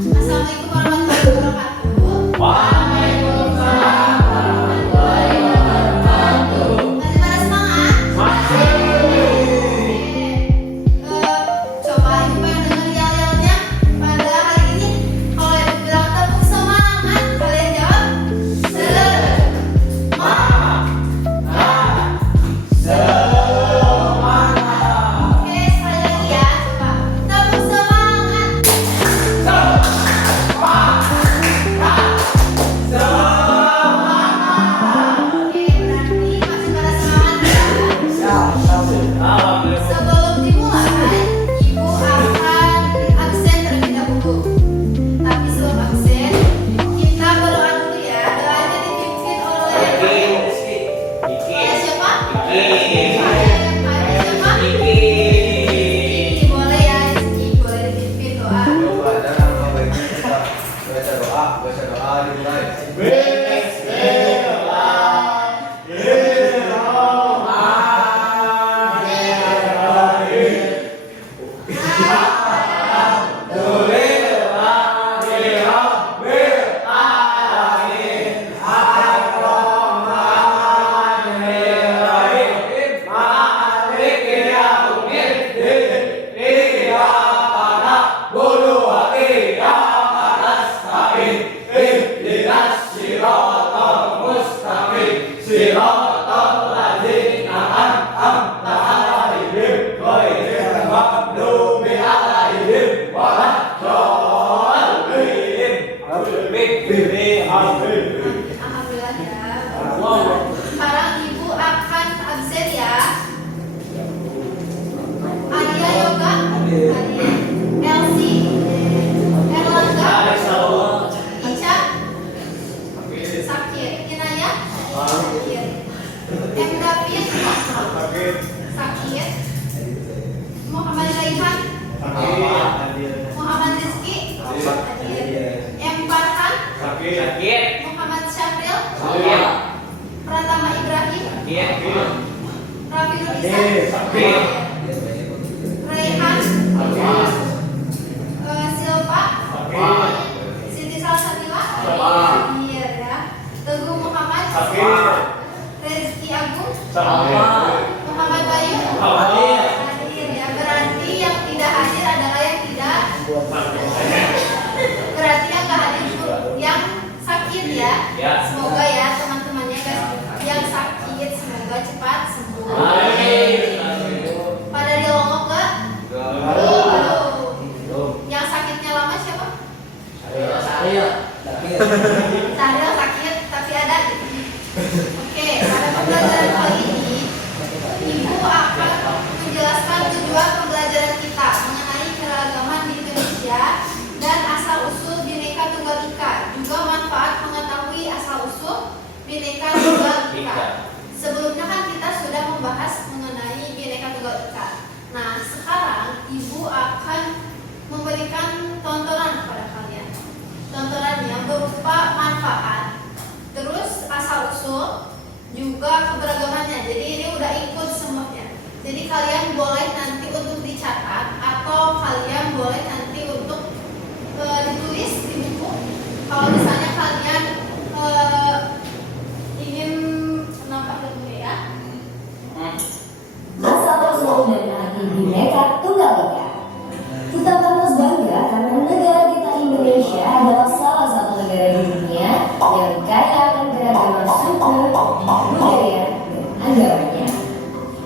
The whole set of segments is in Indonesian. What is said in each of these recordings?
Assalamualaikum warahmatullahi wabarakatuh. Waalaikumsalam warahmatullahi wabarakatuh. Masih pada semangat? Masih. Coba ibu pengen denger yel-yelnya pada hari ini. Kalau ibu bilang tepuk semangat, kalian jawab Semangat. Oke, sekali lagi ya. Coba tepuk semangat. Oke, berarti masih pada semangat ya. Alhamdulillah. Sebelum dimulai, ibu akan absen terlebih dahulu. Tapi sebelum absen, kita berdoa dulu ya. Doanya dipimpin oleh siapa? Siapa? Rizky. Boleh ya, Rizky. Boleh dipimpin doa. Alhamdulillah ya. Sekarang ibu akan absen ya. Arya Yoga, Elsie, Erlangga, Ica, Sakir, Inaya, Sakir, M. David, Sakir, Muhammad Raihan, Muhammad Rizky, M. Farhan, Muhammad Syahril, Pratama Ibrahim, Raffi Nurisa, Raihan, Silva, Siti Salsabila, iya ya, Teguh Muhammad, Rezeki Agung, Muhammad Bayu, hadir ya. Berarti yang tidak hadir adalah yang tidak, berarti yang nggak hadir itu yang sakit ya. Semoga ya teman-temannya guys, yang sakit semoga cepat sembuh. Pada dilongok gak? Yang sakitnya lama siapa? Sahril sakit tapi ada gitu. Oke, pada pembelajaran kali ini ibu akan menjelaskan tujuan pembelajaran kita mengenai keragaman di Indonesia dan asal usul Bhinneka Tunggal Ika, juga manfaat mengetahui asal usul Bhinneka Tunggal Ika. Sebelumnya kan kita sudah membahas mengenai Bhinneka Tunggal Ika. Nah, sekarang ibu akan memberikan tontonan kepada kalian. Tontonan yang berupa manfaat, terus asal usul, juga keberagamannya. Jadi ini udah ikut semuanya. Jadi kalian boleh nanti untuk dicatat atau kalian boleh nanti untuk ditulis di buku. Kalau misalnya kalian ingin menambah ilmu ya. Asal usul dan arti Bhinneka Tunggal Ika. Kita harus bangga karena negara kita Indonesia adalah salah satu negara di dunia yang kaya akan keragaman suku, budaya, dan agamanya.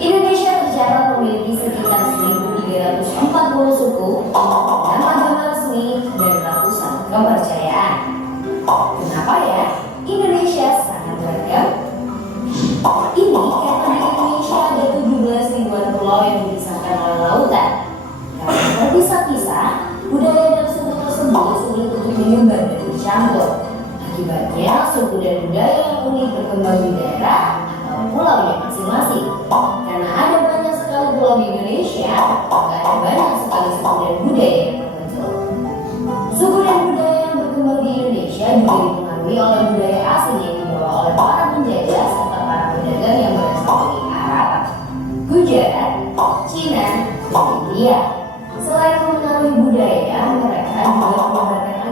Indonesia tercatat memiliki sekitar 1.340 suku, 6 agama resmi, dan ratusan kepercayaan. Kenapa ya? Indonesia sangat beragam. Ini karena di Indonesia ada 17 ribuan pulau yang dipisahkan oleh lautan. Karena terpisah-pisah, budaya dan suku tersebut sulit untuk menyebar dan bercampur. Akibatnya, suku dan budaya yang unik berkembang di daerah atau pulaunya masing-masing. Karena ada banyak sekali pulau di Indonesia, maka ada banyak sekali suku dan budaya yang terbentuk. Suku dan budaya yang berkembang di Indonesia juga dipengaruhi oleh budaya asing yang dibawa oleh para penjajah serta para pedagang yang berasal dari Arab, Gujarat, Cina, dan India. Selain mengenali budaya, mereka juga menyebarkan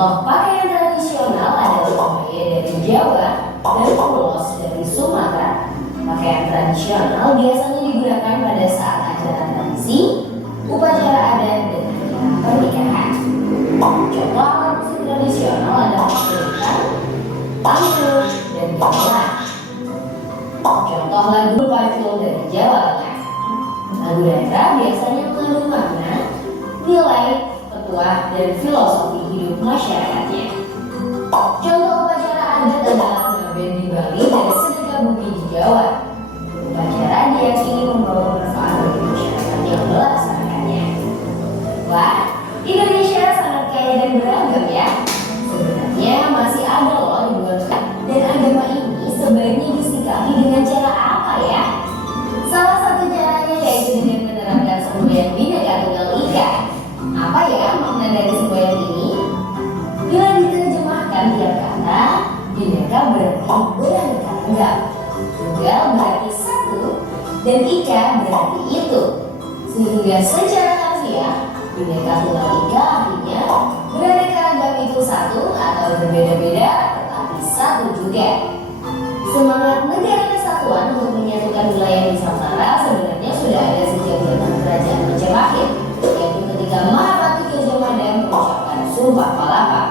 Contoh pakaian tradisional adalah kebaya dari Jawa dan polos dari Sumatera. Pakaian tradisional biasanya digunakan pada saat acara tradisi, upacara adat, dan acara pernikahan. Contoh alat musik tradisional adalah kulitan, tangkrut, dan gamelan. Contoh lagu pacul dari Jawa Tengah. Lagu daerah biasanya mengandung makna, nilai, petuah, dan filosofi hidup masyarakatnya. Contoh upacara adat adalah ngaben di Bali dan sedekah bumi di Jawa. Upacara diyakini membawa manfaat bagi masyarakat yang melaksanakannya. Wah, Indonesia sangat kaya dan beragam ya. Sebenarnya masih ada loh ribuan dan agama ini sebaiknya disikapi dengan cara apa ya? Salah satu caranya yaitu dengan menerapkan semboyan Bhinneka Tunggal Ika. Apa ya makna dari semboyan ini? Bila diterjemahkan tiap kata, Bhinneka berarti beraneka ragam, Tunggal berarti satu, dan Ika berarti itu. Sehingga secara harfiah, Bhinneka Tunggal Ika artinya beraneka ragam itu satu atau berbeda-beda tetapi satu juga. Semangat negara kesatuan untuk menyatukan wilayah Nusantara sebenarnya sudah ada sejak zaman kerajaan Majapahit, yaitu ketika Mahapati Gajah Mada mengucapkan Sumpah Palapa.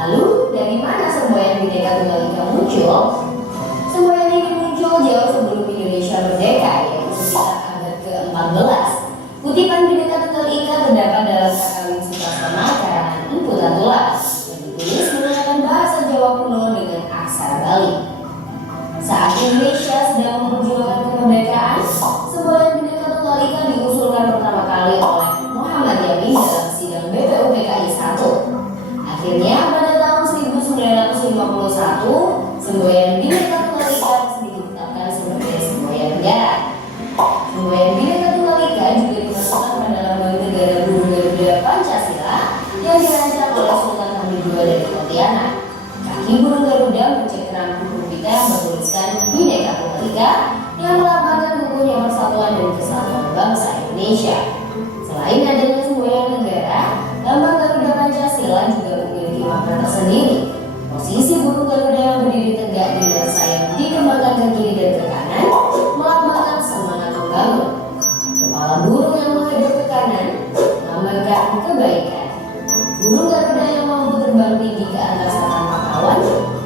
Lalu dari mana semboyan Bhinneka Tunggal Ika muncul? Semboyan ini muncul jauh sebelum Indonesia merdeka, yaitu sekitar abad ke-14. Kutipan Bhinneka Tunggal Ika terdapat dalam Kakawin Sutasana karangan Empu Tatulas yang ditulis menggunakan bahasa Jawa kuno dengan aksara Bali. Saat Indonesia sedang memperjuangkan kemerdekaan, semboyan Bhinneka Tunggal Ika diusulkan pertama kali oleh Muhammad Yamin dalam sidang BPUPKI 1. Akhirnya pada tahun 1951, semboyan Bhinneka Tunggal Ika resmi ditetapkan sebagai semboyan negara. Semboyan Bhinneka Tunggal Ika juga dimasukkan pada lambang negara burung Garuda Pancasila yang dirancang oleh Sultan Hamid II dari Pontianak. Kaki burung Garuda mencengkeram hukum kita yang bertuliskan Bhinneka Tunggal Ika yang melambangkan kukuhnya persatuan dan kesatuan bangsa Indonesia. Selain adanya semboyan negara, lambang Garuda Pancasila juga memiliki makna tersendiri. Posisi burung Garuda yang berdiri tegak dengan sayap dikembangkan ke kiri dan ke kanan melambangkan semangat membangun. Kepala burung yang menghadap ke kanan melambangkan kebaikan. Burung Garuda yang mampu terbang tinggi ke angkasa tanpa kawan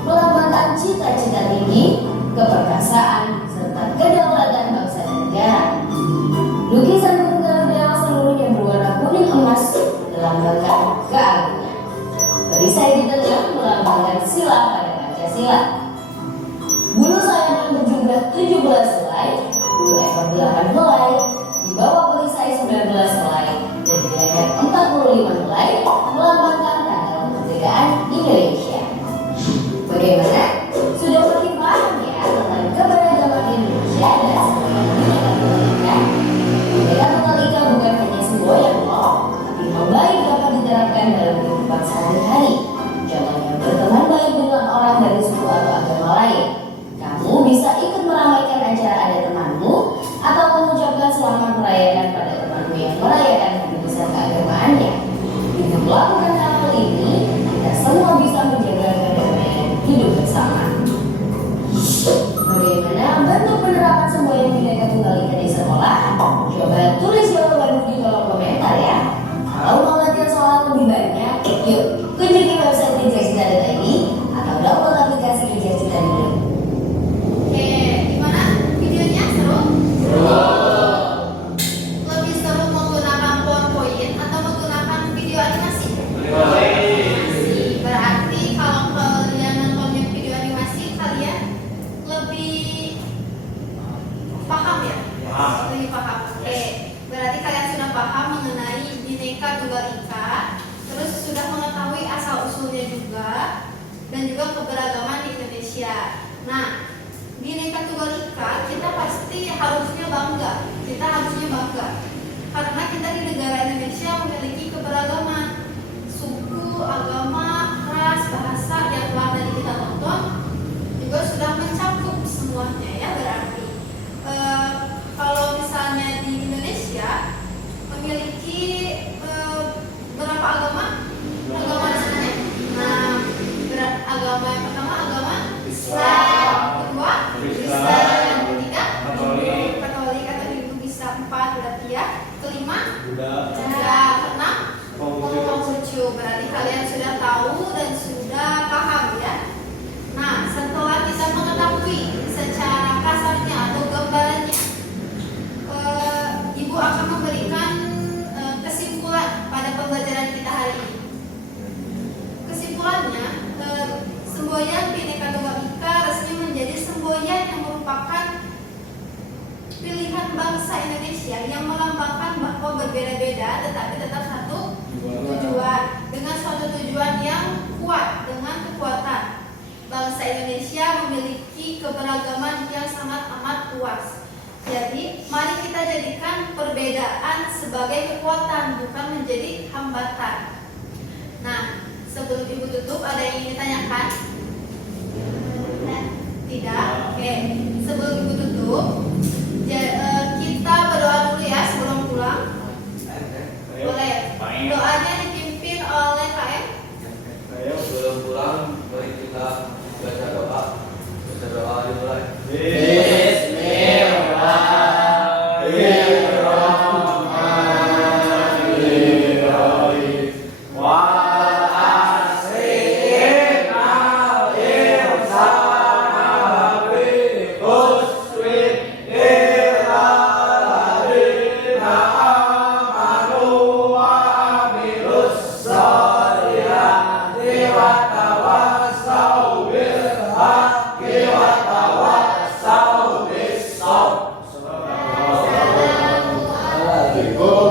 melambangkan cita-cita tinggi, keperkasaan, serta kedaulatan bangsa dan negara. Lukisan burung Garuda yang seluruhnya berwarna kuning emas melambangkan keagungan. Perisai di tengah melambangkan sila pada Pancasila. Bulu sayap yang berjumlah 17 helai, bulu ekor 8 helai, di bawah perisai 19 helai, dan di leher 45 helai melambangkan tanggal kemerdekaan Indonesia. Bagaimana? Sudah makin paham ya tentang keberagaman Indonesia dan semboyan Bhinneka Tunggal Ika? Bhinneka Tunggal Ika bukan hanya semboyan loh, tapi membaik dapat diterapkan dalam kehidupan sehari-hari. Contohnya berteman baik dengan orang dari suku atau agama lain. Kamu bisa ikut meramaikan acara adat temanmu atau mengucapkan selamat merayakan pada temanmu yang merayakan hari besar keagamaannya. Dengan melakukan hal ini, kita semua bisa menjaga kedamaian hidup bersama. Bagaimana bentuk penerapan semboyan Bhinneka Tunggal Ika di sekolah? Coba tulis jawabanmu di kolom komentar ya. Kalau mau latihan soal lebih banyak, yuk kunjungi website kerjacita.id atau download aplikasi Kerjacita di Play. Oke, gimana videonya? Seru? Lebih seru menggunakan PowerPoint atau menggunakan video animasi? Animasi. Berarti kalau kalian nontonnya video animasi, kalian lebih paham ya? Lebih paham. Oke, berarti kalian sudah paham mengenai Bhinneka Tunggal Ika, terus sudah mengetahui asal usulnya juga, dan juga keberagaman di Indonesia. Nah, Bhinneka Tunggal Ika kita pasti harusnya bangga. Kita harusnya bangga karena kita di negara Indonesia memiliki keberagaman suku, agama, ras, bahasa yang telah tadi kita tonton juga sudah mencakup semuanya ya. Berarti kalau misalnya di Indonesia memiliki berapa agama? Agama Kelima, Buddha. Buddha. Keenam, Konghucu. Berarti kalian sudah tahu dan sudah paham ya. Nah, setelah kita mengetahui secara kasarnya atau gambarannya, Ibu akan memberikan kesimpulan pada pembelajaran kita hari ini. Kesimpulannya, semboyan Bhinneka Tunggal Ika resmi menjadi semboyan yang merupakan pilihan bangsa Indonesia yang melambangkan bahwa berbeda-beda tetapi tetap satu tujuan, dengan suatu tujuan yang kuat, dengan kekuatan. Bangsa Indonesia memiliki keberagaman yang sangat amat luas. Jadi, mari kita jadikan perbedaan sebagai kekuatan, bukan menjadi hambatan. Nah, sebelum Ibu tutup, ada yang ingin ditanyakan? Tidak? Oke. Sebelum Ibu tutup, kita berdoa dulu ya sebelum pulang. Boleh. Doanya dipimpin oleh KM. Ayo sebelum pulang, mari kita baca doa. Baca doa dimulai. Bismillahirrahmanirrahim. Wal asri innal insana lafi khusrin illa alladziina aamanu wa amilus sholihati wa tawassaw bil haqqi wa tawassaw bis sabr. Assalamualaikum